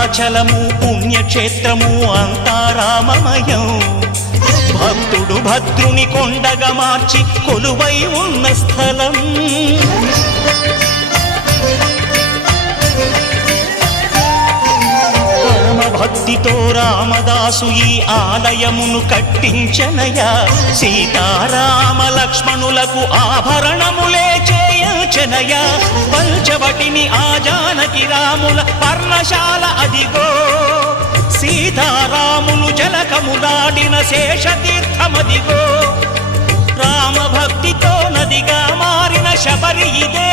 భద్రాచలము పుణ్యక్షేత్రము అంతా రామమయం. భక్తుడు భద్రుని కొండగా మార్చి కొలువై ఉన్న స్థలం. భక్తితో రామదాసు ఈ ఆలయమును కట్టించనయా. సీతారామ లక్ష్మణులకు ఆభరణములే చేయించనయా. పంచవటిని ఆ జానకి రాముల పర్ణశాల అదిగో. సీతారాములు జలకములాడిన శేషతీర్థమదిగో. రామ భక్తితో నదిగా మారిన శబరి ఇదే.